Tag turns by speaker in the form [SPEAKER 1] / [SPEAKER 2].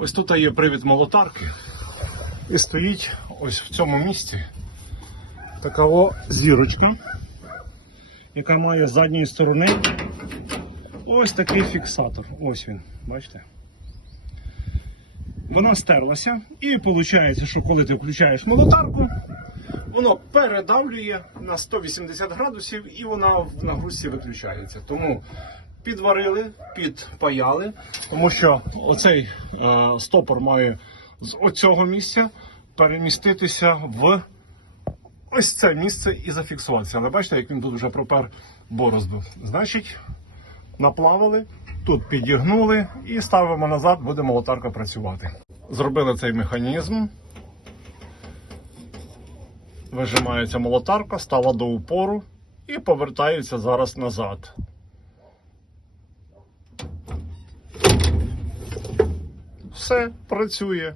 [SPEAKER 1] Ось тут є привід молотарки. І стоїть ось в цьому місці така зірочка, яка має з задньої сторони ось такий фіксатор. Ось він, бачите? Вона стерлася, і виходить, що коли ти включаєш молотарку, воно передавлює на 180 градусів і вона в нагрузці виключається. Тому підварили, підпаяли, тому що оцей е, стопор має з оцього місця переміститися в ось це місце і зафіксуватися. Але бачите, як він тут вже пропер борозду. Значить, наплавили, тут підігнули і ставимо назад, буде молотарка працювати. Зробили цей механізм. Вижимається молотарка, стала до упору і повертається зараз назад. Все працює.